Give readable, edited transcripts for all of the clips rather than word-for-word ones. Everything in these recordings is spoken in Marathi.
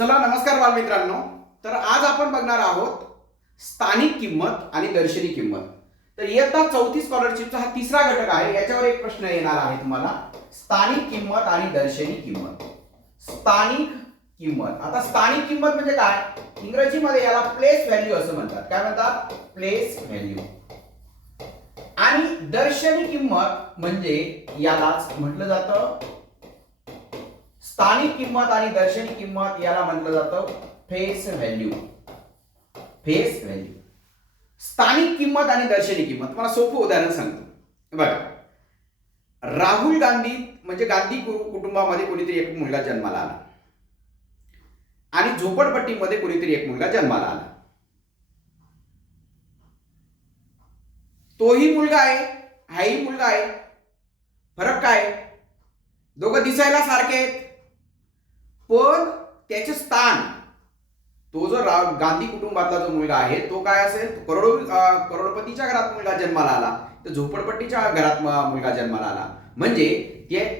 चला नमस्कार बालमित्रांनो. तर आज आपण बघणार आहोत स्थानिक किंमत आणि दर्शनी किंमत. तर इयत्ता 4थी स्कॉलरशिपचा हा तिसरा घटक आहे. याच्यावर एक प्रश्न येणार आहे तुम्हाला, स्थानिक किंमत आणि दर्शनी किंमत. स्थानिक किंमत. आता स्थानिक किंमत म्हणजे काय? इंग्रजीमध्ये याला प्लेस व्हॅल्यू असं म्हणतात. काय म्हणतात? Place value. आणि दर्शनी किंमत म्हणजे यालाच म्हटलं जातं स्थानिक किंमत आणि दर्शनी किंमत याला म्हटलं जातं फेस व्हॅल्यू. Face value. स्थानिक किंमत आणि दर्शनी किंमत. तुम्हाला सोपं उदाहरण सांगतो बघा. राहुल गांधी म्हणजे गांधी कुटुंबामध्ये कोणीतरी एक मुलगा जन्माला आला आणि झोपडपट्टीमध्ये कोणीतरी एक मुलगा जन्माला आला. तोही मुलगा आहे, हाही मुलगा आहे. फरक काय? दोघं दिसायला सारखे आहेत, पण त्याचे स्थान, तो जो गांधी कुटुंबातला जो मुलगा आहे तो काय असेल? करोडपतीच्या घरात मुलगा जन्माला आला, तर झोपडपट्टीच्या घरात मुलगा जन्माला आला. म्हणजे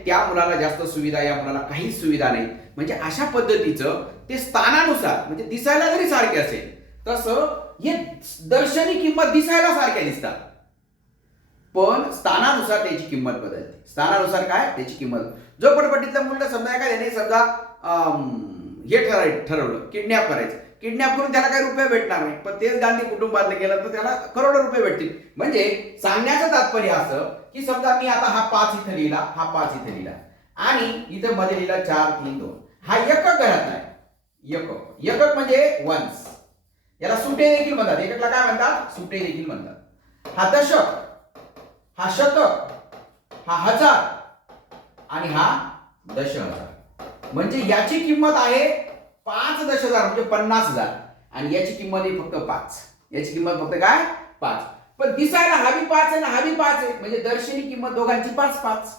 त्या मुलाला जास्त सुविधा, या मुलाला काहीच सुविधा नाही. म्हणजे अशा पद्धतीचं ते स्थानानुसार, म्हणजे दिसायला जरी सारखे असेल तसं हे दर्शनी किंमत दिसायला सारख्या दिसतात, पण स्थानानुसार त्याची किंमत बदलते. स्थानानुसार काय? त्याची किंमत. झोपडपट्टीतला मुलगा समजा एखाद्याने समजा हे ठरवलं किडनॅप करायचं. किडनॅप करून त्याला काही रुपये भेटणार नाही, पण तेच गांधी कुटुंबातलं गेलं तर त्याला करोडो रुपये भेटतील. म्हणजे सांगण्याचं तात्पर्य असं की समजा मी आता हा 5 इथं लिहिला, हा 5 इथं लिहिला आणि इथं मध्ये लिहिला 4 3 2. हा एकक घरात आहे. एकक म्हणजे वन्स. याला सुटे देखील म्हणतात. एककला काय म्हणतात? सुटे देखील म्हणतात. हा दशक, हा शतक, हा हजार आणि हा 10,000. म्हणजे याची किंमत आहे 5,10,000 म्हणजे 50,000 आणि याची किंमत आहे फक्त 5. याची किंमत फक्त काय? 5. पण दिसायला हा बी 5 आहे ना हा बी 5 आहे. म्हणजे दर्शनी किंमत दोघांची 5.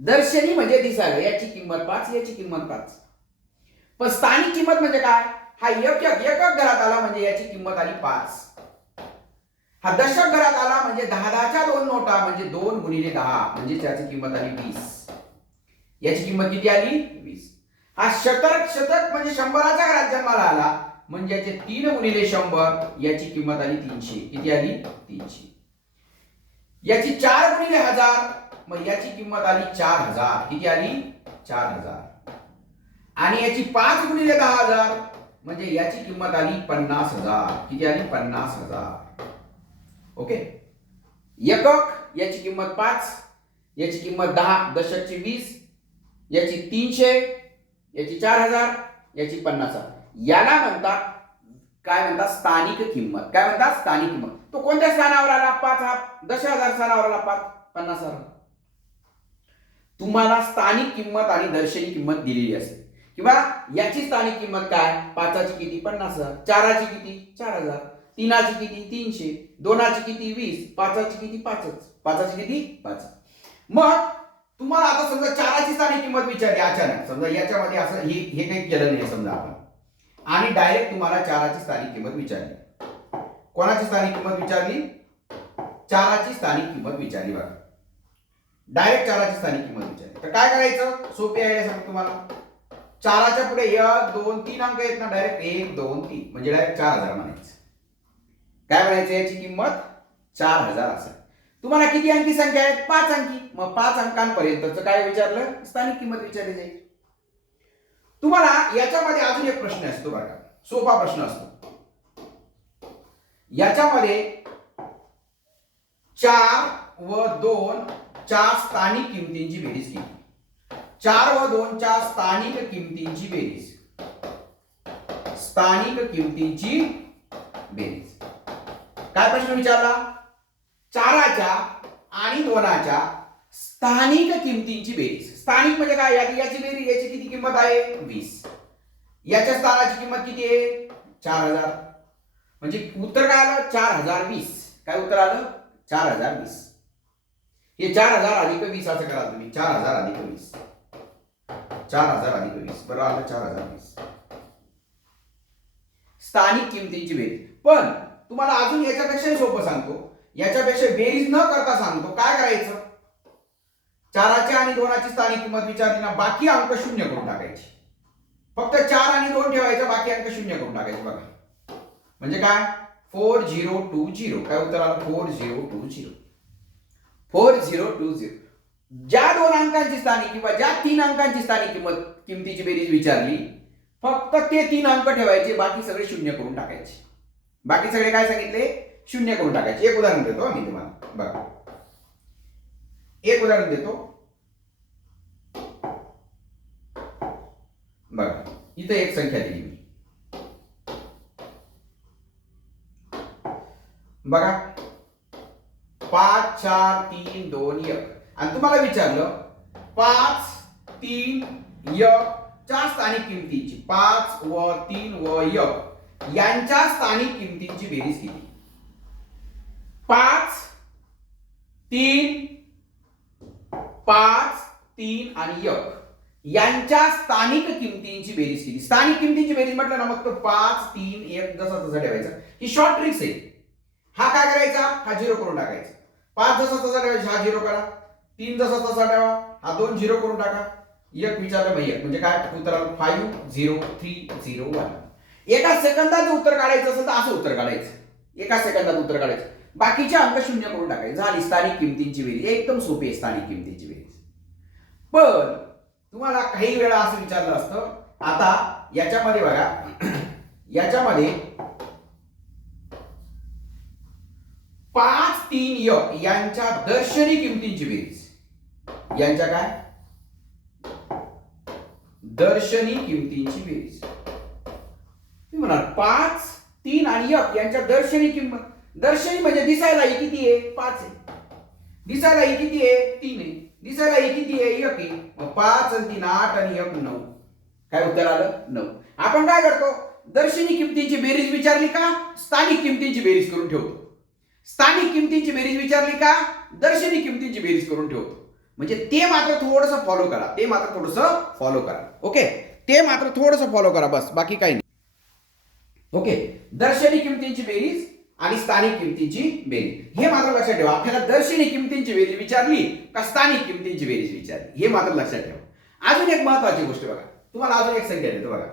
दर्शनी म्हणजे दिसायला याची किंमत 5, याची किंमत 5. पण स्थानिक किंमत म्हणजे काय? हा एकक घरात आला म्हणजे याची किंमत आली 5. हा दशक घरात आला म्हणजे 10च्या 2 नोटा म्हणजे 2 गुणिले 10 म्हणजे त्याची किंमत आली 20. याची किंमत किती आली? 20. हा शतक म्हणजे 100च्या घरात जन्माला आला म्हणजे याचे 3 गुणिले 100 याची किंमत आली 300. किती आली? 300. याची 4 गुणिले 1000 मग याची किंमत आली 4000. किती आली? 4000. आणि याची 5 गुणिले 10,000 म्हणजे याची किंमत आली 50,000. किती आली? 50,000. ओके. एकक याची किंमत 5, याची किंमत 10, दशकची 20, याची 300, याची 4000, याची 50,000. याला म्हणतात काय? म्हणतात स्थानिक किंमत. काय म्हणतात? स्थानिक किंमत. तो कोणत्या स्थानावर आला? 5. हा 10,000 स्थानावर आला, 5 50,000. तुम्हाला स्थानिक किंमत आणि दर्शनी किंमत दिलेली असते किंवा याची स्थानिक किंमत काय? 5ची किती? 50,000. 4ची किती? 4,000. 3ची किती? 300. 2ची किती? 20. 5ची किती? 5च. 5ची किती? 5. मग तुम्हाला आता समजा 4ची स्थानिक किंमत विचारली अचानक. समजा याच्यामध्ये असं हे काही केलं नाही समजा आपण, आणि डायरेक्ट तुम्हाला 4ची स्थानिक किंमत विचारली. कोणाची स्थानिक किंमत विचारली? 4ची स्थानिक किंमत विचारली. बघा, डायरेक्ट 4ची स्थानिक किंमत विचारली तर काय करायचं? सोपी आयडिया सांगतो तुम्हाला. 4च्या पुढे 1 2 3 अंक आहेत ना, डायरेक्ट 1 2 3 म्हणजे डायरेक्ट 4,000 म्हणायचं. काय म्हणायचं? याची किंमत 4,000 असेल. तुम्हाला किती अंकी संख्या आहे? 5 अंकी. मग 5 अंकांपर्यंतचं काय विचारलं? स्थानिक किंमत विचारली जाईल. तुम्हाला याच्यामध्ये अजून एक प्रश्न असतो बघा, सोपा प्रश्न असतो. याच्यामध्ये 4 व 2 च्या स्थानिक किमतींची बेरीज किती? 4 व 2 च्या स्थानिक किमतींची बेरीज. स्थानिक किमतींची बेरीज. काय प्रश्न विचारला? 4च्या आणि 2च्या स्थानिक किमतींची बेरीज. स्थानिक म्हणजे काय? याची बेरीज. याची किती किंमत आहे? 20. याच्या स्थानाची किंमत किती आहे? 4,000. म्हणजे उत्तर काय आलं? 4,020. काय उत्तर आलं? 4,020. हे 4,000 अधिक 20 असं करा तुम्ही. 4,000 अधिक 20. 4,000 अधिक 20 बरोबर आलं 4,020. स्थानिक किमतींची बेरीज. पण तुम्हाला अजून याच्यापेक्षाही सोपं सांगतो. याच्यापेक्षा बेरीज न करता सांगतो. काय करायचं? 4ची आणि 2ची स्थानिक किंमत विचारली ना, बाकी अंक शून्य करून टाकायची. फक्त 4 आणि 2 ठेवायचं, बाकी अंक शून्य करून टाकायचे बघा. म्हणजे काय 4020. काय उत्तर आलं 4020. 4020. ज्या 2 अंकांची स्थानिक किंवा ज्या 3 अंकांची स्थानिक किमतीची बेरीज विचारली, फक्त ते 3 अंक ठेवायचे, बाकी सगळे शून्य करून टाकायचे. बाकी सगळे काय सांगितले शून्य करून टाकायचे. एक उदाहरण देतो मी तुम्हाला बघा. एक उदाहरण देतो बघा. इथे एक संख्या दिली मी बघा 5 4 3 2 1 आणि तुम्हाला विचारलं 5 3 1 च्या स्थानिक किमतीची 5 व 3 व 1 यांच्या स्थानिक किमतींची बेरीज किती. 5 3 5 3 आणि 1 यांच्या स्थानिक किमतींची बेरीज किती. स्थानिक किमतींची बेरीज म्हटलं ना मग तो 5 3 1 जसा तसा ठेवायचा. ही शॉर्ट ट्रिक्स आहे. हा काय करायचा हा 0 करून टाकायचा. 5 जसा तसा ठेवायचा हा 0 करा. 3 जसा तसा ठेवा हा 2 0 करून टाका. 1 विचारलं मग 1 म्हणजे काय उत्तर 5 0 3 0 1. एका सेकंदात उत्तर काढायचं असेल तर असं उत्तर काढायचं. एका सेकंदात उत्तर काढायचं. बाकीचे अंक शून्य करून टाकायचे. झाली स्थानिक किमतींची बेरीज. एकदम सोपी आहे स्थानिक किमतीची बेरीज. पण तुम्हाला काही वेळा असं विचारलं असतं. आता याच्यामध्ये बघा याच्यामध्ये 5 3 1 यांच्या दर्शनी किमतींची बेरीज. यांच्या काय दर्शनी किमतींची बेरीज. तुम्ही म्हणाल 5 3 आणि 1 यांच्या दर्शनी किंमत. दर्शनी म्हणजे दिसायला ही किती आहे 5 आहे. दिसायला ही किती आहे 3 आहे. दिसायला ही किती आहे 1 आहे. मग 5 आणि 3 8 आणि 1 9. काय उत्तर आलं 9. आपण काय करतो दर्शनी किमतींची बेरीज विचारली का स्थानिक किमतींची बेरीज करून ठेवतो. स्थानिक किमतींची बेरीज विचारली का दर्शनी किमतींची बेरीज करून ठेवतो. म्हणजे ते मात्र थोडंसं फॉलो करा. ते मात्र थोडंसं फॉलो करा. ओके ते मात्र थोडंसं फॉलो करा बस बाकी काही नाही. ओके दर्शनी किमतींची बेरीज आणि स्थानिक किमतीची बेरीज हे मात्र लक्षात ठेवा. आपल्याला दर्शनी किमतींची बेरीज विचारली का स्थानिक किमतींची बेरीज विचारली हे मात्र लक्षात ठेवा. अजून एक महत्वाची गोष्ट बघा. तुम्हाला अजून एक संख्या देतो बघा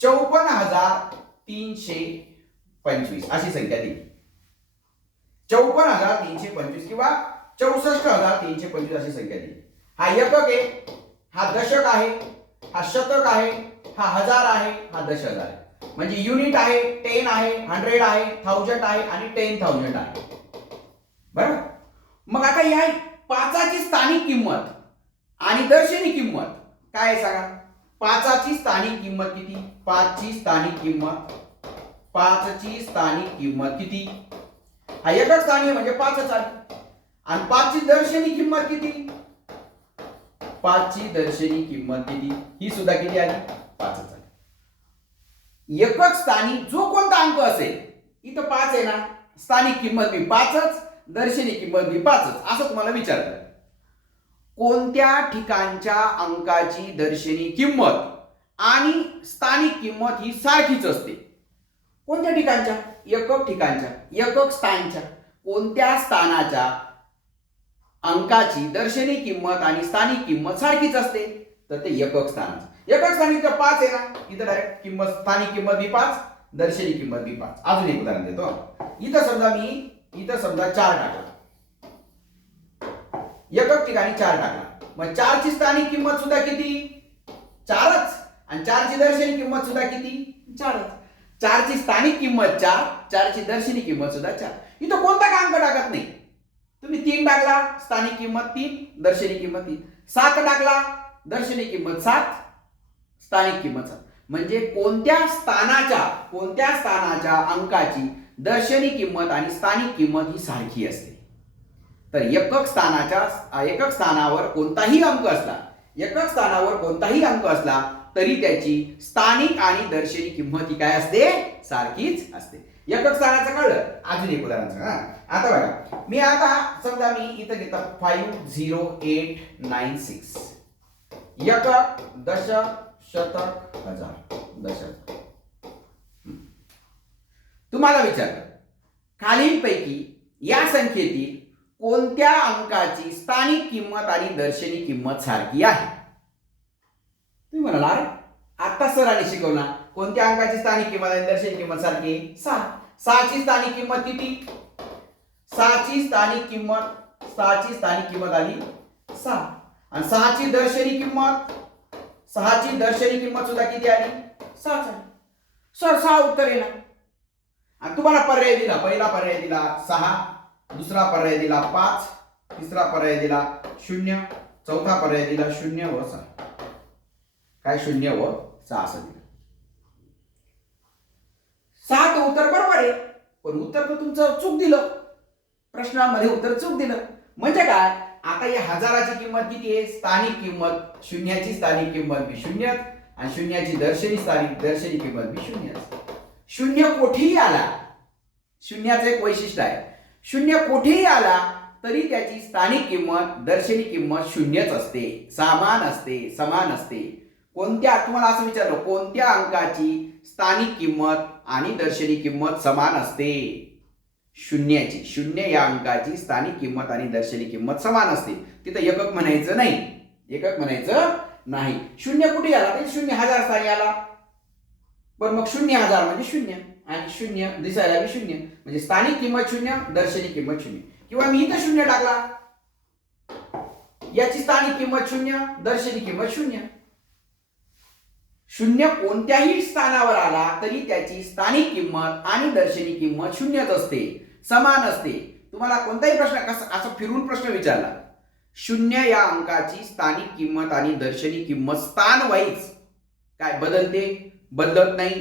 54,325 अशी संख्या दिली. 54,325 किंवा 64,325 अशी संख्या दिली. हा एकक आहे, हा दशक आहे, हा शतक आहे, हा हजार आहे, हा दशहजार आहे. म्हणजे युनिट आहे 10 आहे 100 आहे 1000 आहे आणि 10,000 आहे. बरोबर. मग आता या पाचाची स्थानिक किंमत आणि दर्शनी किंमत काय आहे सांगा. 5ची स्थानिक किंमत किती. 5ची स्थानिक किंमत 5ची स्थानिक किंमत किती. हा एकच स्थानिक म्हणजे 5च आहे. आणि 5ची दर्शनी किंमत किती. 5ची दर्शनी किंमत किती ही सुद्धा किती आली 5च आली. एकक स्थानिक जो कोणता अंक असेल इथं 5 आहे ना स्थानिक किंमत बी 5च दर्शनी किंमत बी 5च असं तुम्हाला विचारलं. कोणत्या ठिकाणच्या अंकाची दर्शनी किंमत आणि स्थानिक किंमत ही सारखीच असते. कोणत्या ठिकाणच्या एकक ठिकाणच्या एकक स्थानच्या कोणत्या स्थानाच्या अंकाची दर्शनी किंमत आणि स्थानिक किंमत सारखीच असते तर ते एकक स्थानाचं. एकक स्थानिक 5 आहे ना इथं डायरेक्ट किंमत स्थानिक किंमत बी 5 दर्शनी किंमत बी 5. अजून एक उदाहरण देतो. इथं समजा 4 टाकला. एकक ठिकाणी 4 टाकला. मग 4ची स्थानिक किंमत सुद्धा किती 4च आणि 4ची दर्शनी किंमत सुद्धा किती 4च. 4ची स्थानिक किंमत 4 4ची दर्शनी किंमत सुद्धा 4. इथं कोणता का अंक टाकत नाही. तुम्ही 3 टाकला स्थानिक किंमत 3 दर्शनी किंमत 3. 7 टाकला दर्शनी किंमत 7 स्थानिक किंमत 7. म्हणजे कोणत्या स्थानाच्या अंकाची दर्शनी किंमत आणि स्थानिक किंमत ही सारखी असते. तर एकक स्थानावर कोणताही अंक असला तरी त्याची स्थानिक आणि दर्शनी किंमत ही काय असते सारखीच असते. एकक स्थानाचं कळलं. अजून एक उदाहरण सांगा. आता बघा मी समजा मी इथं घेतो 50896 एकक दशक शतक हजार दशक. तुम्हाला विचारलं खालीलपैकी या संख्येतील कोणत्या अंकाची स्थानिक किंमत आणि दर्शनी किंमत सारखी आहे. तुम्ही म्हणाल अरे आता सरांनी शिकवला कोणत्या अंकाची स्थानिक किंमत आणि दर्शनी किंमत सारखी 6. 6 ची स्थानिक किंमत किती? 6 ची स्थानिक किंमत आली 6 आणि 6 ची दर्शनी किंमत सुद्धा किती आली? 6 आली. सर 6 उत्तर येणार. आणि तुम्हाला पर्याय दिला, पहिला पर्याय दिला 6, दुसरा पर्याय दिला 5, तिसरा पर्याय दिला 0, चौथा पर्याय दिला 0 व 6. काय 0 व 6 असं दिलं. 6 तर उत्तर बरोबर आहे, पण उत्तर तर तुमचं चूक दिलं. प्रश्नामध्ये उत्तर चूक दिलं म्हणजे काय? आता या हजाराची किंमत किती आहे? स्थानिक किंमत, शून्याची स्थानिक किंमत बी 0 आणि शून्याची दर्शनी किंमत बी 0. शून्य कोठेही आला, शून्याचं एक वैशिष्ट्य आहे, शून्य कोठेही आला तरी त्याची स्थानिक किंमत दर्शनी किंमत 0च असते, समान असते. कोणत्या, तुम्हाला असं विचारलं कोणत्या अंकाची स्थानिक किंमत आणि दर्शनी किंमत समान असते? शून्याची. 0 या अंकाची स्थानिक किंमत आणि दर्शनी किंमत समान असते. तिथं एकक म्हणायचं नाही. 0 कुठे आला? तर 0 हजार स्थानी आला. पण मग 0,000 म्हणजे 0 आणि 0 दिसायला बी 0 म्हणजे स्थानिक किंमत 0, दर्शनी किंमत 0. किंवा मी इथं 0 टाकला, याची स्थानिक किंमत 0, दर्शनी किंमत 0. 0 कोणत्याही स्थानावर आला तरी त्याची स्थानिक किंमत आणि दर्शनी किंमत 0च असते, समान असते. तुम्हाला कोणताही प्रश्न असं फिरून प्रश्न विचारला, 0 या अंकाची स्थानिक किंमत आणि दर्शनी किंमत स्थान वाईज काय बदलते? बदलत नाही,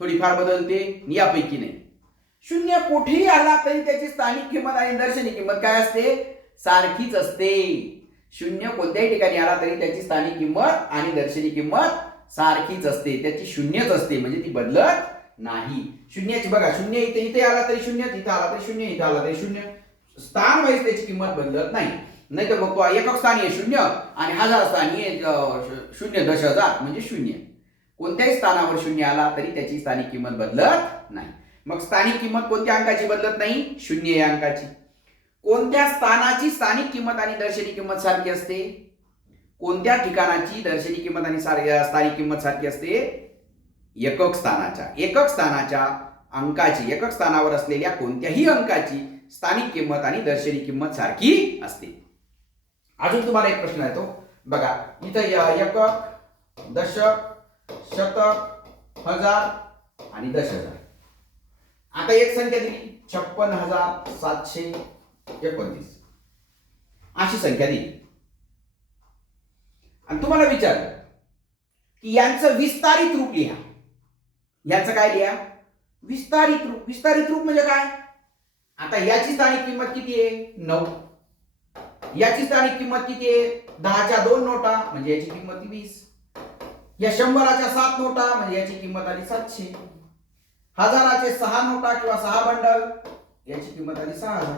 थोडीफार बदलते, यापैकी नाही. 0 कुठेही आला तरी त्याची स्थानिक किंमत आणि दर्शनी किंमत काय असते? सारखीच असते. 0 कोणत्याही ठिकाणी आला तरी त्याची स्थानिक किंमत आणि दर्शनी किंमत सारखीच असते, त्याची 0च असते, म्हणजे ती बदलत नाही. शून्याची बघा, 0 इथे आला तरी 0, तिथे आला तरी 0, इथे आला तरी 0. स्थान वाईज त्याची किंमत बदलत नाही. नाही तर मग तो एकक स्थानी आहे 0 आणि हजार स्थानी आहे 0.10,000 म्हणजे 0. कोणत्याही स्थानावर 0 आला तरी त्याची स्थानिक किंमत बदलत नाही. मग स्थानिक किंमत कोणत्या अंकाची बदलत नाही? 0 या अंकाची. कोणत्या स्थानाची स्थानिक किंमत आणि दर्शनी किंमत सारखी असते? कोणत्या ठिकाणाची दर्शनी किंमत आणि स्थानिक किंमत सारखी असते? एकक स्थानाच्या अंकाची, एकक स्थानावर असलेल्या कोणत्याही अंकाची स्थानिक किंमत आणि दर्शनी किंमत सारखी असते. अजून तुम्हाला एक प्रश्न येतो बघा, इथं एकक, दशक, शतक, हजार आणि 10,000. आता एक संख्या दिली 56,729 अशी संख्या दिली आणि तुम्हाला विचारलं की यांचं विस्तारित रूप लिहा. याचं काय लिहा? विस्तारित रूप. विस्तारित रूप म्हणजे काय? आता याची स्थानिक किंमत किती आहे? 9. याची स्थानिक किंमत किती आहे? 10च्या 2 नोटा म्हणजे याची किंमत 20. या 100च्या 7 नोटा म्हणजे याची किंमत आली 700. हजाराचे 6 नोटा किंवा 6 बंडल याची किंमत आली 6,000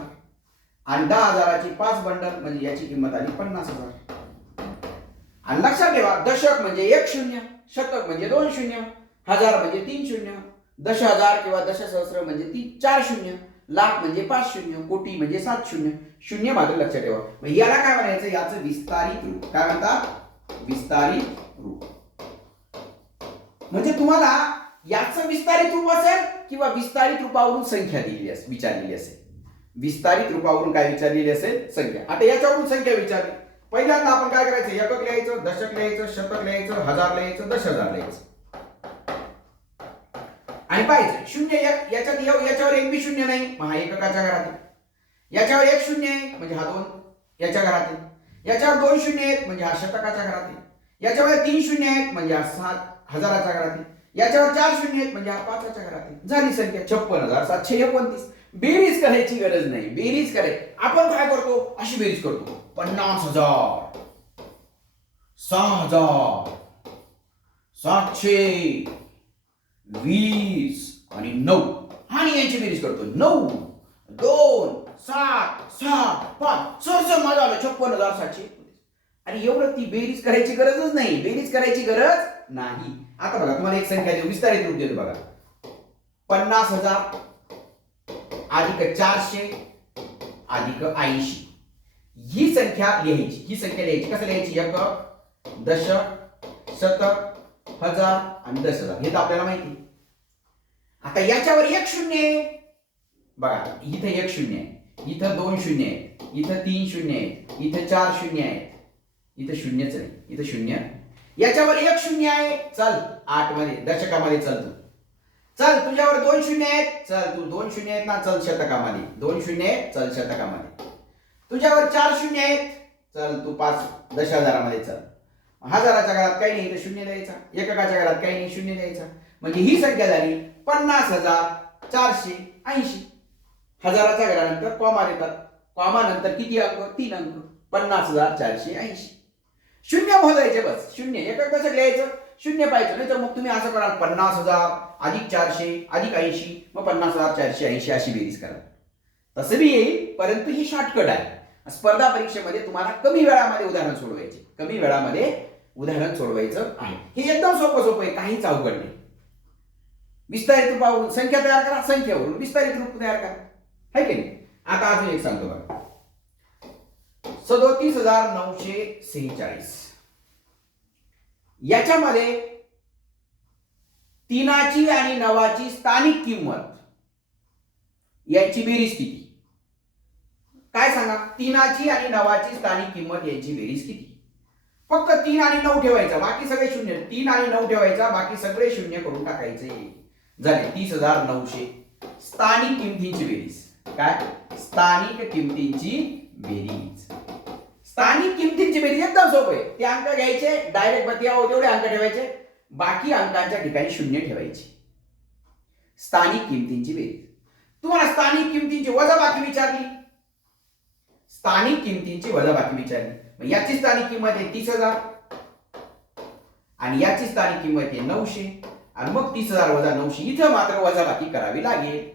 आणि 10,000ची 5 बंडल म्हणजे याची किंमत आली 50,000. आणि लक्षात ठेवा, दशक म्हणजे 1 शून्य, शतक म्हणजे 2 शून्य, हजार म्हणजे 3 शून्य, 10,000 किंवा दशसहस्र म्हणजे 4 शून्य, लाख म्हणजे 5 शून्य, कोटी म्हणजे 7 शून्य. शून्य मात्र लक्षात ठेवा. मग याला काय म्हणायचं? याचं विस्तारित रूप. काय म्हणतात? विस्तारित रूप. म्हणजे तुम्हाला याचं विस्तारित रूप असेल किंवा विस्तारित रूपावरून संख्या दिलेली असेल, विचारलेली असेल. विस्तारित रूपावरून काय विचारलेली असेल? संख्या. आता याच्यावरून संख्या विचारली. पहिल्यांदा आपण काय करायचं? एकक लिहायचं, दशक लिहायचं, शतक लिहायचं, हजार लिहायचं, 10,000 लिहायचं आणि पाहायचं 0 याच्यावर एक बी शून्य नाही, मग हा एककाच्या घरात आहे. याच्यावर 1 शून्य आहे म्हणजे हा 2 याच्या घरात आहे. याच्यावर 2 शून्य आहेत म्हणजे हा शतकाच्या घरात आहे. याच्यावर 3 शून्य आहेत म्हणजे हा 7,000च्या घरात आहे. याच्यावर 4 शून्य आहेत म्हणजे हा 5च्या घरात आहे. झाली संख्या 56,729. बेरीज करायची गरज नाही. बेरीज करायची आपण काय करतो? अशी बेरीज करतो. 50,000, 6,000, 720 आणि 9 आणि यांची बेरीज करतो. 9, 2, 7, 6, 5 सहज माझा आलं 56,729. आणि एवढं ती बेरीज करायची गरजच नाही. बेरीज करायची गरज नाही. आता बघा, तुम्हाला एक संख्या देऊ, विस्तारित रूप देतो बघा. 50,000 अधिक 400 अधिक 80 ही संख्या लिहायची. कसं लिहायची? एकक, दशक, शतक, हजार आणि 10,000 हे तर आपल्याला माहिती. आता याच्यावर एक शून्य आहे बघा, इथं एक शून्य आहे, इथं 2 शून्य आहेत, इथं 3 शून्य आहेत, इथं 4 शून्य आहेत, इथं शून्यच नाही, इथं शून्य. याच्यावर एक शून्य आहे, चल 8 मध्ये दशकामध्ये चल तू. चल तुझ्यावर 2 शून्य आहेत, चल तू 2 शून्य आहेत ना, चल शतकामध्ये 2 शून्य आहेत, चल शतकामध्ये. तुझ्यावर 4 शून्य आहेत, चल तू 5 10,000मध्ये चल. हजाराच्या घरात काही नाही तर शून्य द्यायचा, एककाच्या घरात काही नाही शून्य द्यायचा. म्हणजे ही संख्या झाली 50,480. हजाराच्या घरानंतर कॉमा देतात, कॉमा नंतर किती अंक? 3 अंक. 50,480. शून्य मोजायचे बस, शून्य. एकक दशक लिहायचं, शून्य पाहिजे. नाही तर मग तुम्ही असं कराल 50,000 अधिक 400 अधिक 80, मग 50,480 अशी बेरीज करा. तसं बी येईल, परंतु ही शॉर्टकट आहे. स्पर्धा परीक्षेमध्ये तुम्हाला कमी वेळामध्ये उदाहरण सोडवायचे, कमी वेळामध्ये उदाहरण सोडवायचं आहे. हे एकदम सोपं आहे, काहीच अवघड नाही. विस्तारित रूपावरून संख्या तयार करा, संख्येवरून विस्तारित रूप तयार करा, है की नाही. आता अजून एक सांगतो बघा, 37,946. याच्यामध्ये 3ची आणि 9ची स्थानिक किंमत यांची बेरीज किती? काय सांगा, 3ची आणि 9ची स्थानिक किंमत यांची बेरीज किती? फक्त 3 आणि 9 ठेवायचा, बाकी सगळे शून्य. 3 आणि 9 ठेवायचा, बाकी सगळे शून्य करून टाकायचे. झाले 30,900. स्थानिक किमतींची बेरीज. काय? स्थानिक किमतींची बेरीज. स्थानिक किमतींची बेरीज एकदम सोपं आहे. ते अंक घ्यायचे, डायरेक्ट तेवढे अंक ठेवायचे, बाकी अंकांच्या ठिकाणी शून्य ठेवायचे. स्थानिक किमतींची बेरीज. तुम्हाला स्थानिक किमतींची वजाबाकी विचारली, स्थानिक किमतींची वजाबाकी विचारली, मग याची स्थानिक किंमत आहे 30,000 आणि याची स्थानिक किंमत आहे 900, आणि मग 30,000 वजा 900 इथं मात्र वजाबाकी करावी लागेल.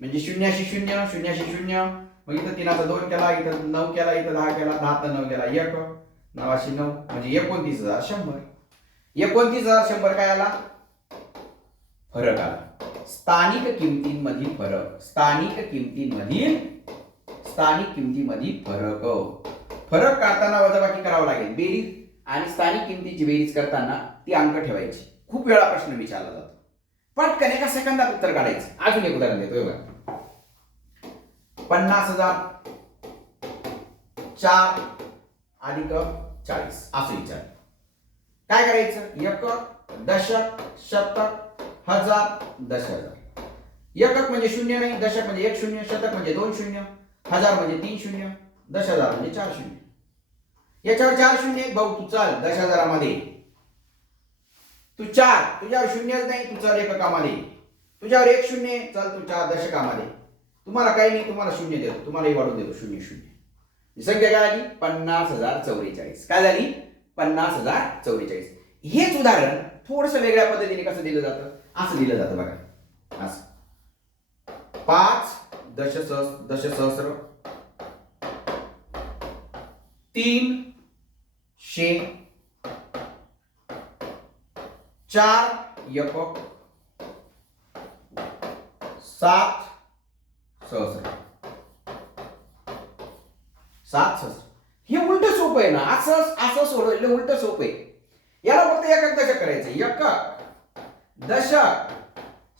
म्हणजे 0शी 0, 0शी 0, मग इथं 3चा 2 केला, इथं 9 केला, इथं 10 केला, 10 9 केला 1, 9शी 9 म्हणजे 29,100. 29,100 काय आला? फरक आला. स्थानिक किमतींमधील फरक, स्थानिक किमतींमधील फरक. फरक काढताना वजाबाकी करावं लागेल. बेरीज आणि स्थानिक किमतीची बेरीज करताना ती अंक ठेवायची. खूप वेळा प्रश्न विचारला जातो, पटकन एका सेकंदात उत्तर काढायचं. अजून एक उदाहरण देतोय बघा, 50,000 4 अधिक 40 असं विचार. काय करायचं? एकक, दशक, शतक, हजार, 10,000. एकक म्हणजे शून्य नाही, दशक म्हणजे 1 शून्य, शतक म्हणजे 2 शून्य, हजार म्हणजे 3 शून्य, 10,000 म्हणजे 4 शून्य. याच्यावर 4 शून्य भाऊ, तू चाल 10,000मध्ये. तू 4, तुझ्यावर शून्यच नाही, तू चाल एककामध्ये. तुझ्यावर 1 शून्य, चल तू 4 दशकामध्ये. तुम्हाला काही नाही, तुम्हाला शून्य देतो, तुम्हालाही वाढून देतो 0 0. संख्या काय आली? 50,044. काय झाली? 50,044. हेच उदाहरण थोडस वेगळ्या पद्धतीने कसं दिलं जातं? असं दिलं जातं बघा, असं 5 दशसहस्र 300 4 एकक 7 सहस्र 7 सहस्र. हे उलट सोपं आहे ना, असं सोडवलं उलट सोपं आहे. याला फक्त एकक दशक करायचं. एकक, दशक,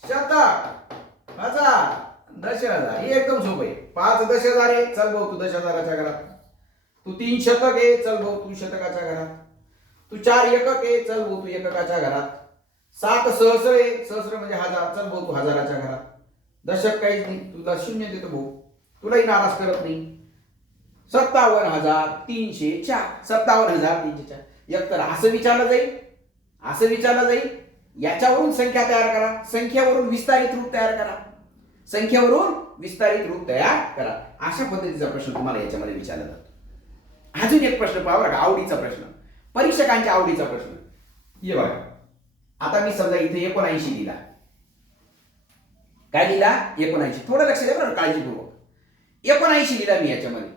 शतक, हजार, 10,000. हे एकदम सोपं आहे. 5 10,000 आहे, चल भाऊ तू 10,000च्या घरात. तू 3 शतक आहे, चल भाऊ तू शतकाच्या घरात. तू 4 एकक आहे, चल भाऊ तू एककाच्या घरात. 7 सहस्र आहे, सहस्र म्हणजे 1000, चल भाऊ तू हजाराच्या घरात. दशक काहीच नाही, तुला शून्य देतो भाऊ, तुलाही नाराज करत नाही. 57,304, 57,304. एकतर असं विचारलं जाईल, याच्यावरून संख्या तयार करा, संख्येवरून विस्तारित रूप तयार करा, संख्येवरून विस्तारित रूप तयार करा. अशा पद्धतीचा प्रश्न तुम्हाला याच्यामध्ये विचारला जातो. अजून एक प्रश्न पाहा बघा, आवडीचा प्रश्न, परीक्षकांच्या आवडीचा प्रश्न. ये बघा, आता मी समजा इथे 79 दिला. काय दिला? 79. थोडं लक्ष द्या बरं, काळजीपूर्वक. 79 दिला मी याच्यामध्ये.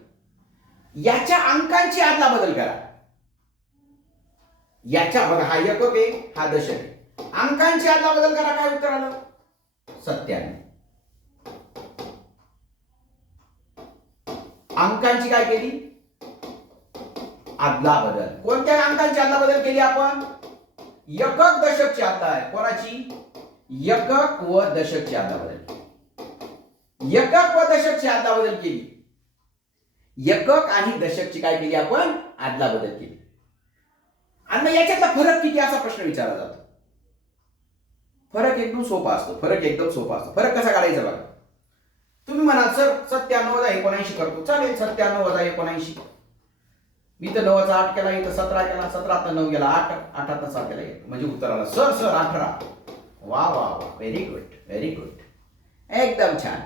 याच्या अंकांची आदला बदल करा. याच्या बघा, हा एकक आहे, हा दशक आहे. अंकांची आदला बदल करा. काय उत्तर आलं? 97. अंकांची काय केली? आदला बदल. कोणत्या अंकांची आदला बदल केली आपण? एकक दशकची आदला आहे. कोणाची? एकक व दशकची आदला बदल. एकक व दशकची आदला बदल केली. एकक आणि दशकची काय केली आपण? आदला बदल केली. आणि मग याच्यातला फरक किती असा प्रश्न विचारला जातो. फरक एकदम सोपा असतो. फरक कसा काढायचा बघा. तुम्ही म्हणाल सर 97 वजा 79 करतो. चालेल, 97 वजा 79. मी तर 9चा 8 केला, इथं 17 केला, 17 9 गेला 8, 8 7 केला 1. म्हणजे उत्तर आला सर 18. वा वा वा, व्हेरी गुड. एकदम छान.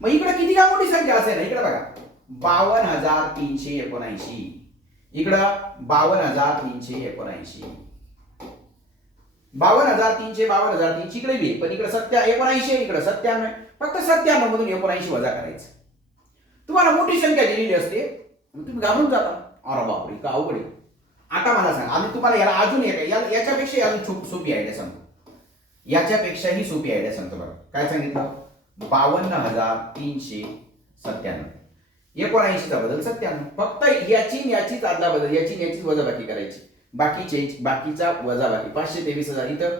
मग इकडे किती का मोठी संख्या असेल ना, इकडे बघा 52,379. इकडं 52,379. 52,300 इकडे बी, पण इकडे 79, इकडे 97. फक्त 97 मधून 79 वजा करायचं. तुम्हाला मोठी संख्या दिलेली असते, तुम्ही घाबरून जाता. अरे बापरे, का अवघड आहे. आता मला सांगा, आम्ही तुम्हाला याला अजून याच्यापेक्षा अजून सोपी आयडिया सांगतो. याच्यापेक्षाही सोपी आयडिया सांगतो बघा. काय सांगितलं? 52,397. 79चा बदल 97. फक्त याचीच आदला बदल, याचीच वजाबाकी करायची. बाकीचा वजाबाकी 523,000 इथं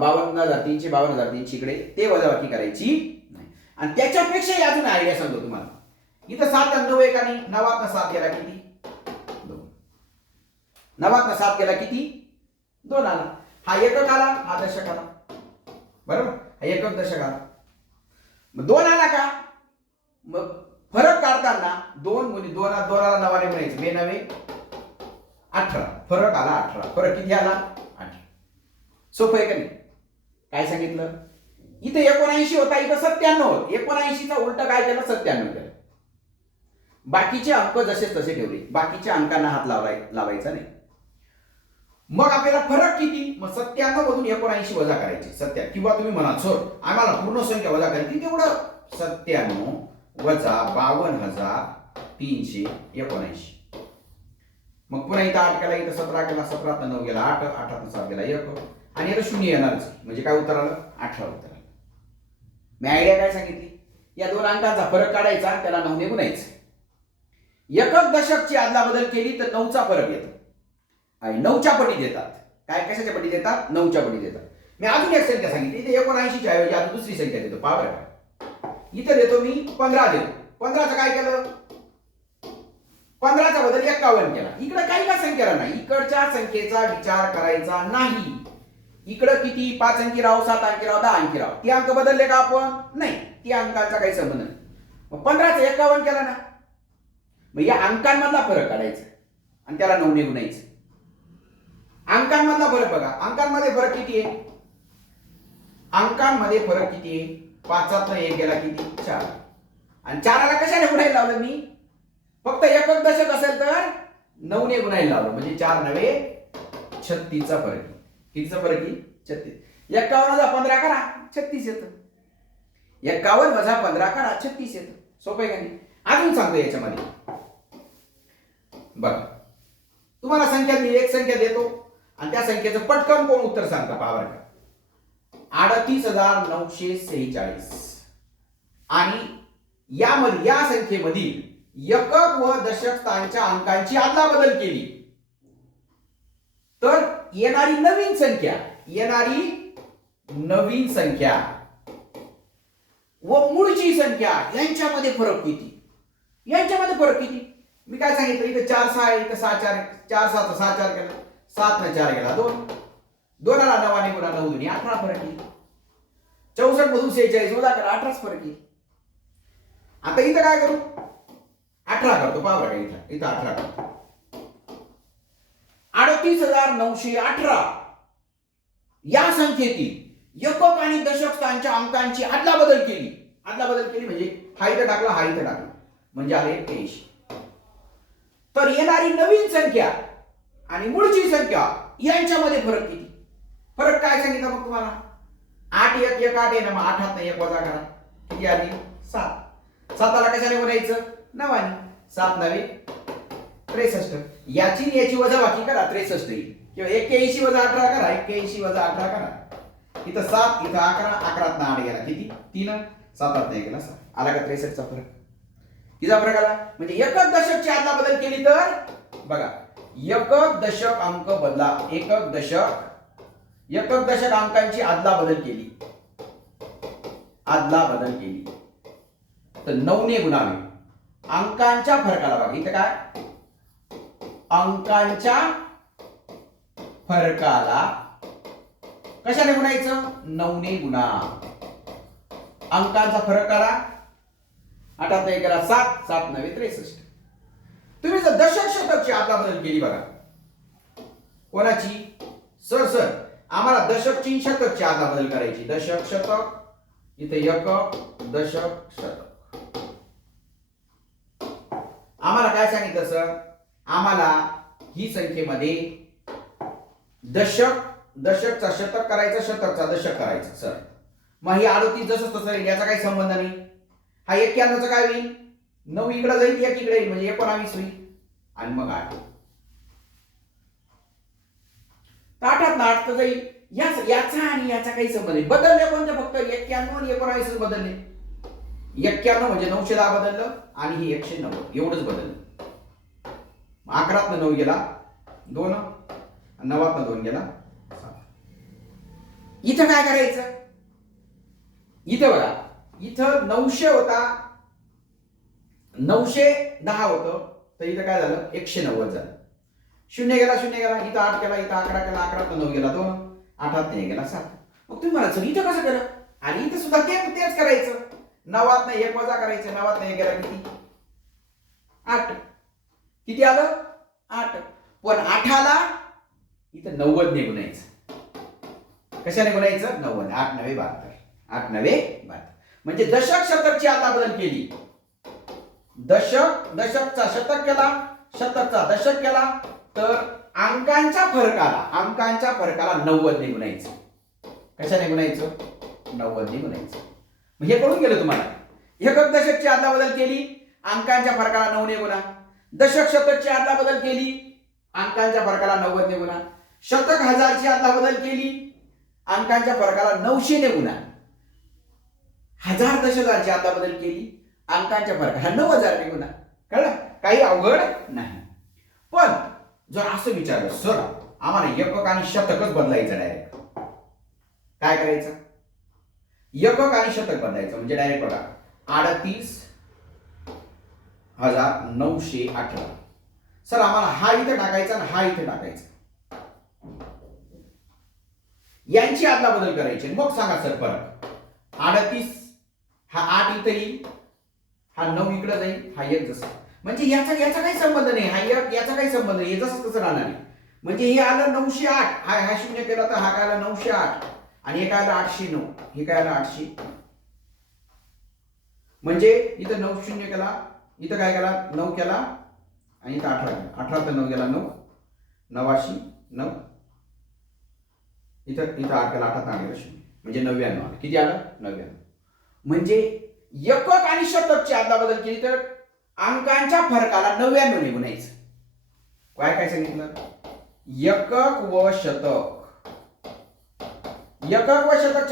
52,300 52,300 इकडे ते वजाबाकी करायची नाही. आणि त्याच्यापेक्षाही अजून आयडिया सांगतो तुम्हाला. इथं 7 आणि 9 एक आणि 9 7 केला किती? 2. 9 7 केला किती? 2 आला. हा एकक आला, हा दशक आला. बरोबर, हा एकक दशक आला. मग 2 आला का? मग फरक काढताना 2 गुणिले 2ला 9ने म्हणायचं. 2 9 18. फरक आला 18. फरक किती आला? 18. सोपं आहे का नाही? काय सांगितलं? इथे 79 होता, इथं 97 होत. 79चा उलट काय केलं? 97 केलं. बाकीचे अंक जसेच तसे ठेवले. बाकीच्या अंकांना हात लावायचा नाही. मग आपल्याला फरक किती? मग 97 मधून 79 वजा करायचे. 97 किंवा तुम्ही म्हणाल सर आम्हाला पूर्ण संख्या वजा करायची, तेवढं 97 वजा 52,379. मग पुन्हा इथं 8 केला, इथं 17 केला, 17 9 गेला 8, 8 7 गेला 1 आणि आता 0 येणारच. म्हणजे काय उत्तर आलं? 18 उत्तर आलं. मी आयडिया काय सांगितली? या दोन अंकांचा फरक काढायचा, त्याला 9 ने गुणायचं. एकक दशकची आदला बदल केली तर 9चा फरक येतो. आणि 9च्या पटीत येतात. काय कशाच्या पटीत येतात? 9च्या पटीत येतात. मी अजून एक संख्या सांगितली. इथे 79च्या ऐवजी आता दुसरी संख्या देतो. पहा बरं का, इथे देतो मी 15 देतो. 15चं काय केलं? 15चा बदल 51 केला. इकडे काही का संख्या नाही. इकडच्या संख्येचा विचार करायचा नाही. इकडं किती 5 अंकी राव, 7 अंकी राव, 10 अंकी राव, ते अंक बदलले का आपण? नाही, ती अंकांचा काही संबंध नाही. मग 15चा 51 केला ना, मग या अंकांमधला फरक काढायचा आणि त्याला 9 ने गुणायचं. अंकांमधला फरक बघा. अंकांमध्ये फरक किती आहे? 5 1 गेला किती? 4. आणि 4ला कशाने गुणायला लावलं मी? फक्त एकक दशक असेल तर 9 ने गुणायला लावलं. म्हणजे 4 9 36चा फरक. कितीचा फरक आहे? 36. 51 वजा 15 करा 36 येतं. 51 वजा 15 करा 36 येतं. सोपं आहे का नाही? अजून सांगतो याच्यामध्ये बघा. तुम्हाला संख्या मी एक संख्या देतो आणि त्या संख्येचं पटकन कोण उत्तर सांगता पहा बरं का. 38,946 आणि यामध्ये या संख्येमधील एकक व दशक स्थानच्या अंकांची आदला बदल केली तर येणारी नवीन संख्या व मूळची संख्या यांच्यामध्ये फरक किती? मी काय सांगितलं? इथे 4 6 आहे, इथे 6 4, 4 7 6 4 केला, 7 ने 4 गेला 2, 2ला 9 ने गुणा 9 दुनी 18 फरक येईल. 64 मधून 46 वजा करा 18 फरक येईल. आता इथं काय करू? 18 करतो. पहा बरं इथं 18 करतो. 38,918 या संख्येतील एकक आणि दशक स्थानच्या अंकांची आदला बदल केली म्हणजे हा इथं टाकला, हा इथं टाकला, म्हणजे आले 83. तर येणारी नवीन संख्या आणि मूळची संख्या यांच्यामध्ये फरक किती? फरक काय सांगितलं मग तुम्हाला? 8 1 1 8 आहे ना, मग 8 1 वजा करा किती आली? 7. 7ला कशाने गुणायचं? 9 ने. 7 9 63. याची वजाबाकी करा 63 येईल. किंवा 81 वजा 18 करा, 81 वजा 18 करा. इथं 7 इथं 11, 11 8 गेला किती? 3. 7 8 गेला 7. आला का 63चा फरक? किती फरक आला? म्हणजे एकक दशकची आदला बदल केली तर बघा एकक दशक अंक बदला. एकक दशक अंकांची आदला बदल केली. तर 9 ने गुणावे. अंकांच्या फरकाला बघा इथे काय, अंकांच्या फरकाला कशाने गुणायचं, 9 ने गुणा. अंकांचा फरक करा, 8 ने करा 7, 7 9 63. तुम्ही जर दशक शतकची आदला बदल केली बघा, कोणाची, सर आम्हाला दशकची शतकची आदला बदल करायची. दशक शतक, इथे एकक दशक शतक. आम्हाला काय सांगितलं सर, आम्हाला ही संख्येमध्ये दशकचा शतक करायचं, शतकचा दशक करायचं सर. मग ही 38 जसं तसं राहील, याचा काही संबंध नाही. हा 91चा काय होईल, 9 इकडे जाईल, 1 इकडे येईल, म्हणजे 19 होईल. आणि मग 8 8 8 तर जाईल. याचा आणि याचा काही संबंध नाही. बदलले कोणते, फक्त 91 आणि 19 बदलले. 91 म्हणजे 910 बदललं आणि हे 190 एवढंच बदललं. 11 9 गेला 2, 9 2 गेला 7. इथं काय करायचं, इथं बघा, इथं 900 होता, 910 होतं, तर इथं काय झालं 190 झालं. 0 गेला 0 गेला, इथं 8 केला, इथं 11 केला, 11 9 गेला 2, 8 3 गेला 7. मग तुम्ही म्हणाल सर इथं कसं करा, आणि इथं सुद्धा तेच करायचं. 9 ने 1 वजा करायचं, 9 ने 1 गेला किती, 8. किती आलं, 8. पण 8ला इथं 90 ने गुणायचं. कशाने गुणायचं, 90. 8 9 72, 8 9 72. म्हणजे दशक शतकची आता बदल केली. दशकचा शतक केला, शतकचा दशक केला, तर अंकांच्या फरकाला 90 ने गुणायचं. कशाने गुणायचं, 90 ने गुणायचं. मग हे कळून गेलं तुम्हाला. एकक दशकची आदला बदल केली, अंकांच्या फरकाला 9 ने गुणा. दशक शतकची आदला बदल केली, अंकांच्या फरकाला 90 ने गुणा. शतक हजारची आदला बदल केली, अंकांच्या फरकाला 900 ने गुणा. हजार दशकाची आदला बदल केली, अंकांच्या फरकाला 9000 ने गुणा. कळलं, काही अवघड नाही. पण जर असं विचारलं सर आम्हाला एकक आणि शतकच बदलायचं, डायरेक्ट काय करायचं, एकक आणि शतक बदलायचं म्हणजे डायरेक्ट बघा 38,918. सर आम्हाला हा इथे टाकायचा आणि हा इथे टाकायचा, यांची आदला बदल करायची. मग सांगा सर फरक. 38 हा 8 इथे येईल, हा 9 इकडे जाईल, हा 1 जसं. म्हणजे याचा काही संबंध नाही, हा याचा काही संबंध नाही, जसं तसं राहणार नाही. म्हणजे हे आलं 908, हा 0 केला तर हा काय आला 908, आणि हे काय आलं 809, हे काय आलं 800. म्हणजे इथं 9 0 केला, इथं काय केला 9 केला, आणि इथं 18 केला. 18 तर 9 गेला 9, 89 9, इथं 8 केला, 8 8 गेला 0, म्हणजे 99 आलं. किती आलं 99. म्हणजे एकक आणि शतकची आदला बदल केली तर अंकांच्या फरकाला 99 ने गुणायचं. काय सांगितलं, एकक व शतकची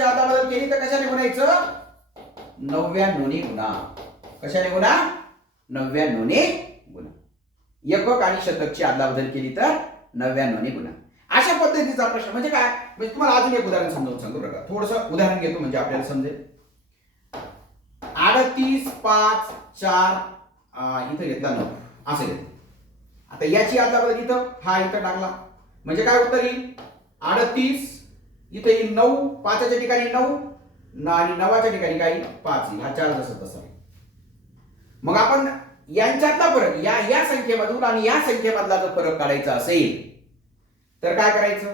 आदला बदल केली तर कशाने गुणायचं, 99 ने गुणा. कशाने गुणा, 99 ने गुणा. एकक आणि शतकची आदला बदल केली तर 99 ने गुणा. अशा पद्धतीचा प्रश्न. म्हणजे काय, म्हणजे तुम्हाला अजून एक उदाहरण समजावून सांगू बघा. थोडंसं उदाहरण घेतो म्हणजे आपल्याला समजेल. 38 5 4 इथं घेतला 9 असं घेतलं. आता याची आदला बदल इथं, हा इथं टाकला, म्हणजे काय उत्तर येईल 38 इथं येईल 9, 5च्या ठिकाणी 9 आणि 9च्या ठिकाणी काय 5 येईल. हा 4 जसं तसा. मग आपण यांच्यातला फरक या संख्येमधून आणि या संख्येमधला जर फरक काढायचा असेल तर काय करायचं,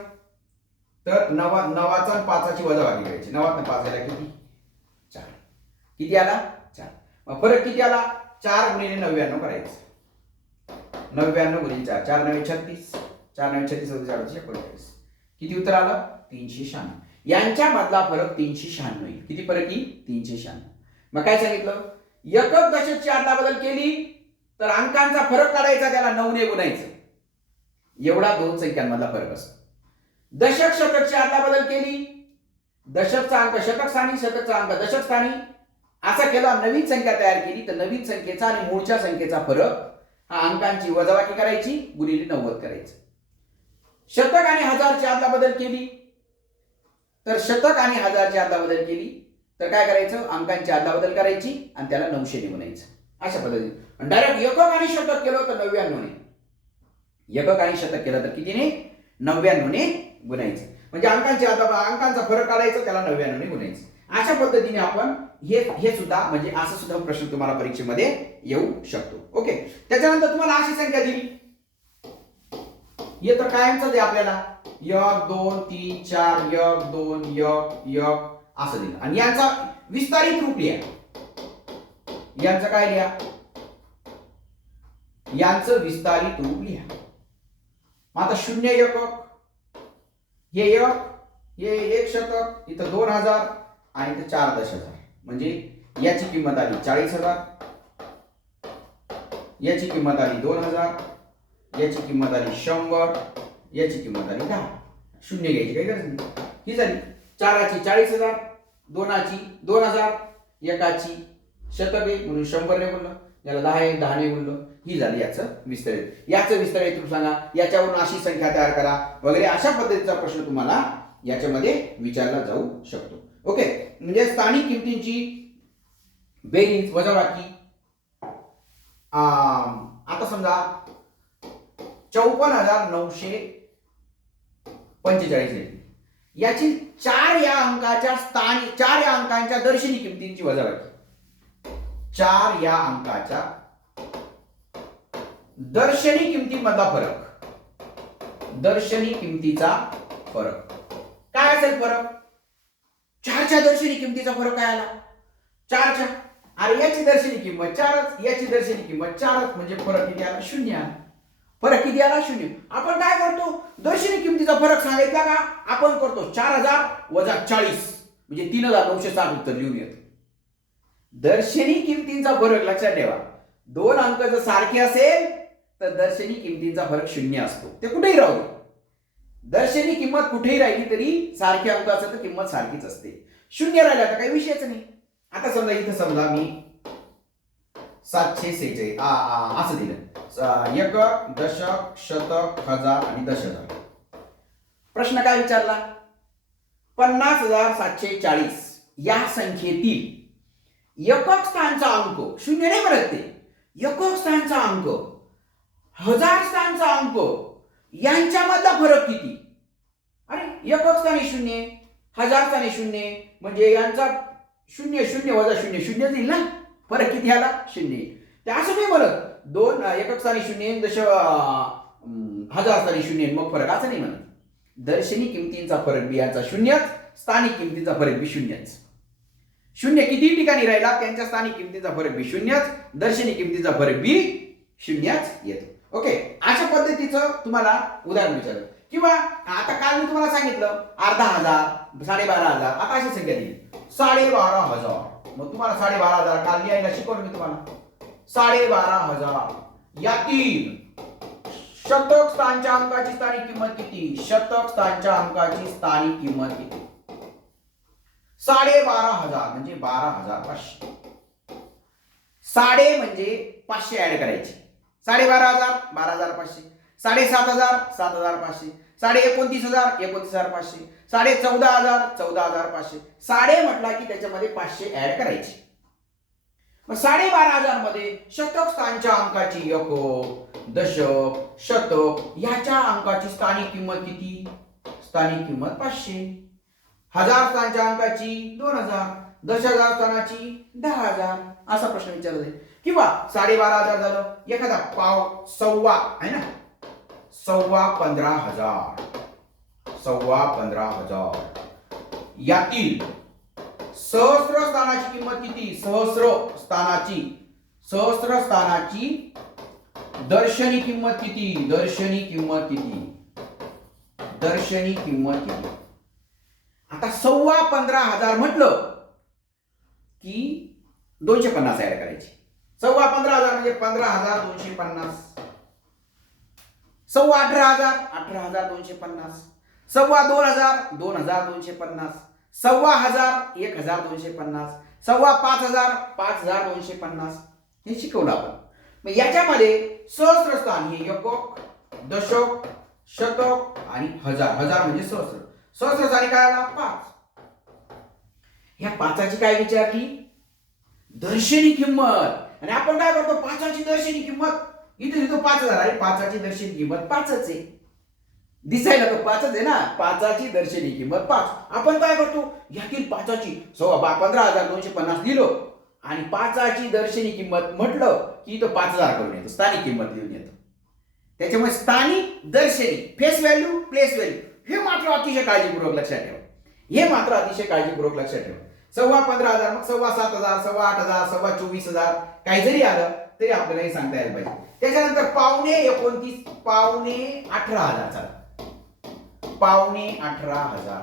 तर 9चा आणि 5ची वजाबाकी करायची. 9 ने 5 गेला किती 4. किती आला 4. मग फरक किती आला, 4 गुणिले 99 करायचं. 99 गुणिले 4, 4 9 36, 4 9 36 39. किती उत्तर आलं 396. यांच्या मधला फरक 396 येईल. किती फरक येईल 396. मग काय सांगितलं, एकक दशकची आदला बदल केली तर अंकांचा फरक काढायचा, त्याला 9 ने गुणायचं. एवढा दोन संख्यांमधला फरक असतो. दशक शतकची आदला बदल केली, दशकचा अंक शतक स्थानी, शतकचा अंक दशक स्थानी, असा केला. नवीन संख्या तयार केली तर नवीन संख्येचा आणि मूळच्या संख्येचा फरक हा अंकांची वजाबाकी करायची, गुणिले 90 करायचं. शतक आणि हजारची अदलाबदल केली तर शतक आणि हजारची अदलाबदल केली तर काय करायचं, अंकांची अदलाबदल करायची आणि त्याला 900 ने गुणायचं. अशा पद्धतीने डायरेक्ट एकक आणि शतक केलं तर 99 ने, एकक आणि शतक केलं तर कितीने, 99 ने गुणायचं. म्हणजे अंकांचा फरक काढायचा, त्याला 99 ने गुणायचं. अशा पद्धतीने आपण हे सुद्धा म्हणजे असं सुद्धा प्रश्न तुम्हाला परीक्षेमध्ये येऊ शकतो. ओके. त्याच्यानंतर तुम्हाला अशी संख्या दिली, हे तर कायमच आहे आपल्याला, 1 2 3 4 1 2 1 1 असं दिलं आणि यांचा विस्तारित रूप लिहा. यांचं काय लिहा, यांचं विस्तारित रूप लिहा. आता 0 एकक, हे 1, हे 1 शतक, इथं 2000 आणि इथं 4 दशहजार, म्हणजे याची किंमत आली 40,000, याची किंमत आली 2000, याची किंमत आली 100, याची किंमत आली 10. शून्य घ्यायची काही गरज नाही. ही झाली 4ची 40,000, 2ची 2000, 1ची शतक आहे म्हणून 100 ने बोललो, याला 10 आहे 10 ने बोललो. ही झाली याचं विस्तारित. याचं विस्तारित रूप सांगा, याच्यावरून अशी संख्या तयार करा वगैरे, अशा पद्धतीचा प्रश्न तुम्हाला याच्यामध्ये विचारला जाऊ शकतो. ओके. म्हणजे स्थानिक किमतींची बेरीज वजाबाकी. आता समजा 54,945 याची 4 या अंकाच्या दर्शनी किमतींची वजाबाकी. 4 या अंकाच्या दर्शनी किमतीमधला फरक, दर्शनी किमतीचा फरक काय असेल फरक, 4च्या दर्शनी किमतीचा फरक काय आला, 4च्या, अरे याची दर्शनी किंमत 4च, याची दर्शनी किंमत 4च, म्हणजे फरक किती आला, 0 आला. फरक किती आला, 0. आपण काय करतो, दर्शनी किमतीचा फरक सांगायचा का, आपण करतो 4000 वजा 40 म्हणजे 3960 उत्तर लिहून येतो. दर्शनी किमतींचा फरक लक्षात ठेवा, दोन अंक जर सारखे असेल तर दर्शनी किमतींचा फरक 0 असतो. ते कुठेही राहू, दर्शनी किंमत कुठेही राहिली तरी सारखे अंक असेल तर किंमत सारखीच असते. 0 राहिला तर काही विषयच नाही. आता समजा इथं समजा मी 746 असं दिलं, एकक, दशक, शतक, हजार आणि दशहजार. प्रश्न काय विचारला, 50,740 या संख्येतील एकक स्थानचा अंक, 0 नाही म्हणत ते, एकक स्थानचा अंक, हजार स्थानचा अंक यांच्यामधला फरक किती. अरे एकक स्थानी 0, हजार स्थानी 0, म्हणजे यांचा 0 0 वजा 0 0 येईल ना, फरक किती आला, 0. ते असं नाही म्हणत दोन एकक स्थानी 0, हजार स्थानी 0 मग फरक, असं नाही म्हणत. दर्शनी किमतींचा फरक बी यांचा 0च, स्थानिक किमतीचा फरक बी 0च. 0 किती ठिकाणी राहिला त्यांच्या स्थानिक किमतीचा फरक बी 0च, दर्शनी किमतीचा फरक बी 0च येतो. ओके. अशा पद्धतीचं तुम्हाला उदाहरण विचारलं. किंवा आता काल मी तुम्हाला सांगितलं 11,000, 12,500, आता अशी संख्या दिली 12,500. मग तुम्हाला 12,500 काल लिहायला शिकवलं मी तुम्हाला. 12,500 यातील शतक स्थानच्या अंकाची स्थानिक किंमत किती, शतक स्थानच्या अंकाची स्थानिक किंमत किती, 12,500 म्हणजे 12,500. साडे म्हणजे 500 ऍड करायचे, 12,500 12,500, 7,500 7,500, 29,000 29,500, 14,000 14,500. साडे म्हटला की त्याच्यामध्ये 500 ऍड करायचे. मग 12,500 मध्ये शतक स्थानच्या अंकाची एकक, दशक, शतक याच्या अंकाची स्थानिक किंमत किती, स्थानिक किंमत 500. हजार स्थानच्या अंकाची 2,000, दशहजार स्थानाची 10,000. असा प्रश्न विचारला जाईल. किंवा 12,500 झालं, एखादा पाव सव्वा आहे ना, 15,000, 15,000 यातील सहस्र स्थानाची किंमत किती, सहस्र स्थानाची दर्शनी किंमत किती, दर्शनी किंमत किती, दर्शनी किंमत किती. आता 15,000 म्हटलं की 250 ऍड करायचे. 15,000 म्हणजे 15,250, 18,000 18,250, 2,000 2,250, 1,000 1,250, 5,000 5,250. हे शिकवलं आपण. याच्यामध्ये सहस्रस्थान हे एकक, दशक, शतक आणि हजार. हजार म्हणजे सहस्र. सहस्रस्थानी काय आला? 5. ह्या 5ची काय विचारली? दर्शनी किंमत. आणि आपण काय करतो? 5ची दर्शनी किंमत इथे लिहितो 5000 आहे. 5ची दर्शनी किंमत 5च आहे. दिसायला तो 5च आहे ना. 5ची दर्शनी किंमत 5. आपण काय करतो? यातील 5ची 15,250 लिहिलो आणि 5ची दर्शनी किंमत म्हटलं की तो 5000 करून येतो. स्थानिक किंमत लिहून येतो. त्याच्यामुळे स्थानिक, दर्शनी, फेस व्हॅल्यू, प्लेस व्हॅल्यू हे मात्र अतिशय काळजीपूर्वक लक्षात ठेवा. हे मात्र अतिशय काळजीपूर्वक लक्षात ठेवा. 15,500, मग 7,500, 8,500, 24,000 काही जरी आलं तरी आपल्याला हे सांगता यायला पाहिजे. त्याच्यानंतर 29.29, 18,500 चला. 18,500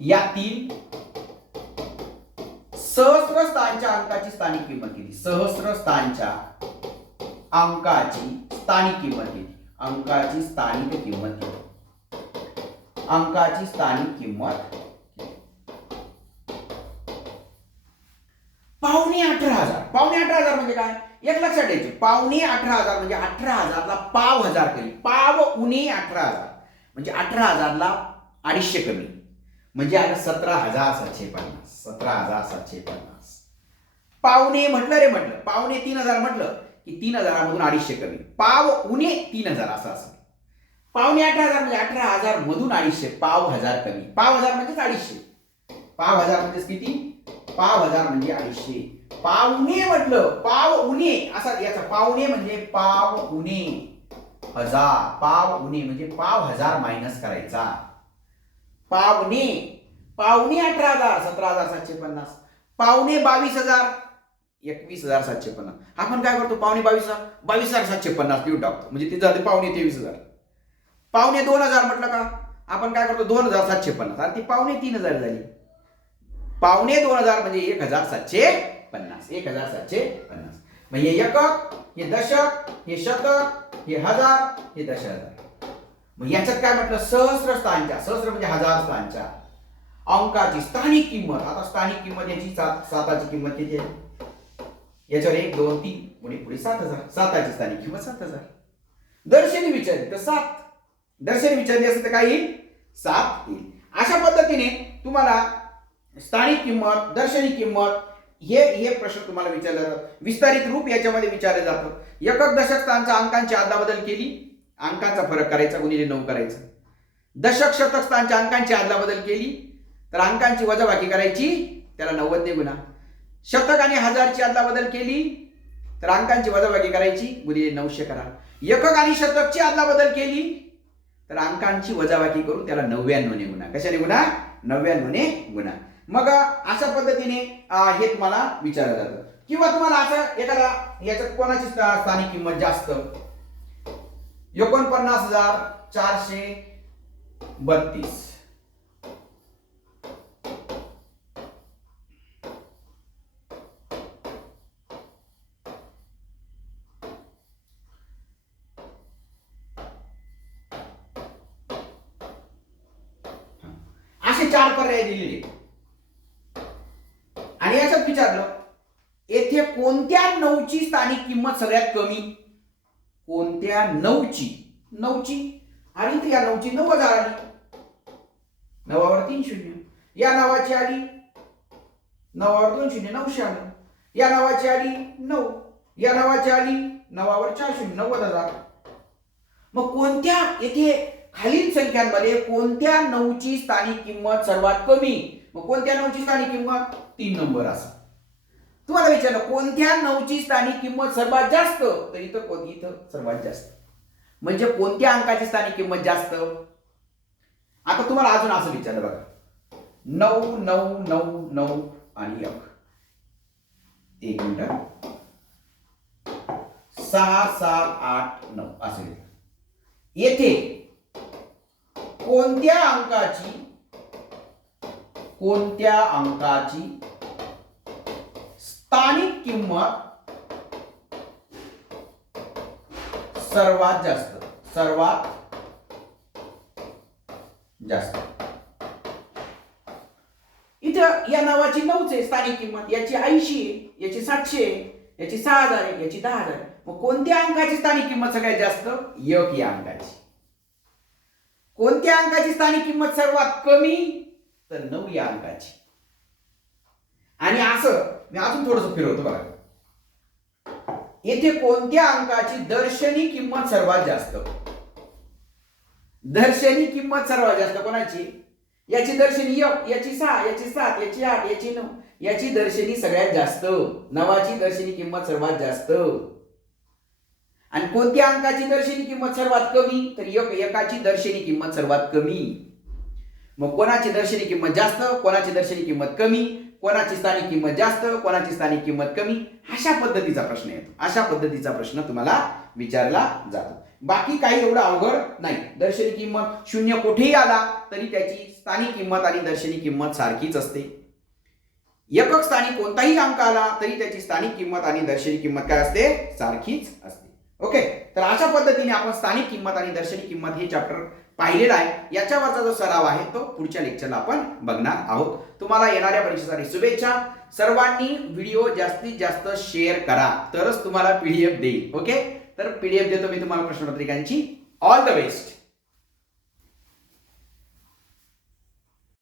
यातील सहस्रस्थानच्या अंकाची स्थानिक किंमत किती? सहस्रस्थानच्या अंकाची स्थानिक किंमत किती? अंकाची स्थानिक किंमत किती? अंकाची स्थानिक किंमत 18,500. 18,500 म्हणजे काय? एक लक्षात द्यायचं. 18,500 म्हणजे 18,000 ला पाव हजार कमी. पाव उणे 18,000 म्हणजे 18,000 ला 250 कमी म्हणजे आलं 17,750. 17,750. पावणे म्हटलं रे, म्हटलं पावणे 3,000 म्हटलं की 3,000 मधून 250 कमी. पाव उणे 3,000 असं असेल. 18,500 म्हणजे 18,000 मधून 250. पाव हजार कमी. पाव हजार म्हणजे 250. पाव हजार म्हणजे किती? पाव हजार म्हणजे 250. पावणे म्हटलं, पाव उणे असा याचा. पावणे म्हणजे पाव उणे हजार. पाव उणे म्हणजे पाव हजार मायनस करायचा. पावणे 18,000 17,750. पावणे 22,000 21,750. आपण काय करतो? पावणे 22,750 लिहून टाकतो म्हणजे ते जाते पावणे 23,000. पावणे 2,000 म्हटलं का आपण काय करतो? 2,750. आणि ती पावणे 3,000 झाली. पावणे 2,000 म्हणजे 1,750. 1,750 म्हणजे एकक, हे दशक, हे शतक, हे हजार, हे दशहजार. मग याच्यात काय म्हटलं? सहस्रस्थानच्या, सहस्र म्हणजे हजार स्थानच्या अंकाची स्थानिक किंमत. आता स्थानिक किंमत याची 7ची किंमत किती आहे? याच्यावर 1 2 3 पुढे 7,000. 7ची स्थानिक किंमत 7,000. दर्शनी विचारली तर 7. दर्शनी विचारली असेल तर काय येईल? 7 येईल. अशा पद्धतीने तुम्हाला स्थानिक किंमत, दर्शनी किंमत हे प्रश्न तुम्हाला विचारले जातात. विस्तारित रूप याच्यामध्ये विचारले जातं. एकक, दशक स्थानच्या अंकांची अदलाबदल केली, अंकांचा फरक करायचा, गुणिले 9 करायचं. दशक, शतक स्थानच्या अंकांची अदलाबदल केली तर अंकांची वजाबाकी करायची, त्याला 90 ने गुणा. शतक आणि हजारची अदलाबदल केली तर अंकांची वजाबाकी करायची, गुणिले 900 करा. एकक आणि शतकची अदलाबदल केली तर अंकांची वजाबाकी करून त्याला 99 ने गुणा. कशाने गुणा? 99 ने गुणा. मग अशा पद्धतीने हे तुम्हाला विचारलं जातं. किंवा तुम्हाला असं एखादा याच्यात कोणाची स्थानिक किंमत जास्त? 49,432. असे 4 पर्याय दिलेले आणि याच्यात विचारलं येथे कोणत्या 9ची स्थानिक किंमत सगळ्यात कमी? कोणत्या 9ची? 9ची आणि इथे या 9ची 9,000 आली. 9वर 3 शून्य. या नावाची आली 9वर 2 शून्य, 900 आलं. या नावाची आली 9. या नावाची आली 9वर 4 शून्य, 90,000. मग कोणत्या येथे खालील संख्यांमध्ये कोणत्या 9ची स्थानिक किंमत सर्वात कमी? मग कोणत्या 9ची स्थानिक किंमत? 3 नंबर असं. तुम्हाला विचारलं कोणत्या 9ची स्थानिक किंमत सर्वात जास्त? तर इथं सर्वात जास्त. म्हणजे कोणत्या अंकाची स्थानिक किंमत जास्त? आता तुम्हाला अजून असं विचारलं बघा. 9 9 9 9 आणि 1 मिनिट. 6 7 8 9 असं घेतलं. येथे कोणत्या अंकाची स्थानिक किंमत सर्वात जास्त? सर्वात जास्त. इथं या नावाची 9 आहे स्थानिक किंमत, याची 80 आहे, याची 700 आहे, याची 6,000 आहे, याची 10,000 आहे. मग कोणत्या अंकाची स्थानिक किंमत सगळ्यात जास्त? 1 या अंकाची. कोणत्या अंकाची स्थानिक किंमत सर्वात कमी? तर 9 या अंकाची. आणि असं मी अजून थोडंसं फिरवतो बघा. येथे कोणत्या अंकाची दर्शनी किंमत सर्वात जास्त? दर्शनी किंमत सर्वात जास्त कोणाची? याची दर्शनी 1, याची 6, याची 7, याची 8, याची 9. याची दर्शनी सगळ्यात जास्त. 9ची दर्शनी किंमत सर्वात जास्त. आणि कोणत्या अंकाची दर्शनी किंमत सर्वात कमी? तर 1ची दर्शनी किंमत सर्वात कमी. मग कोणाची दर्शनी किंमत जास्त, कोणाची दर्शनी किंमत कमी, कोणाची स्थानिक किंमत जास्त, कोणाची स्थानिक किंमत कमी, अशा पद्धतीचा प्रश्न येतो. अशा पद्धतीचा प्रश्न तुम्हाला विचारला जातो. बाकी काही एवढं अवघड नाही. दर्शनी किंमत 0 कुठेही आला तरी त्याची स्थानिक किंमत आणि दर्शनी किंमत सारखीच असते. एकक स्थानिक कोणताही अंक आला तरी त्याची स्थानिक किंमत आणि दर्शनी किंमत काय असते? सारखीच असते. ओके, तर अशा पद्धतीने आपण स्थानिक किंमत आणि दर्शनी किंमत हे चॅप्टर पाहिलेला आहे. याच्यावरचा जो सराव आहे तो पुढच्या लेक्चरला आपण बघणार आहोत. तुम्हाला येणाऱ्या परीक्षेसाठी शुभेच्छा. सर्वांनी व्हिडिओ जास्तीत जास्त शेअर करा, तरच तुम्हाला पीडीएफ देईल. ओके, तर पीडीएफ देतो मी तुम्हाला प्रश्नपत्रिकांची. All the best.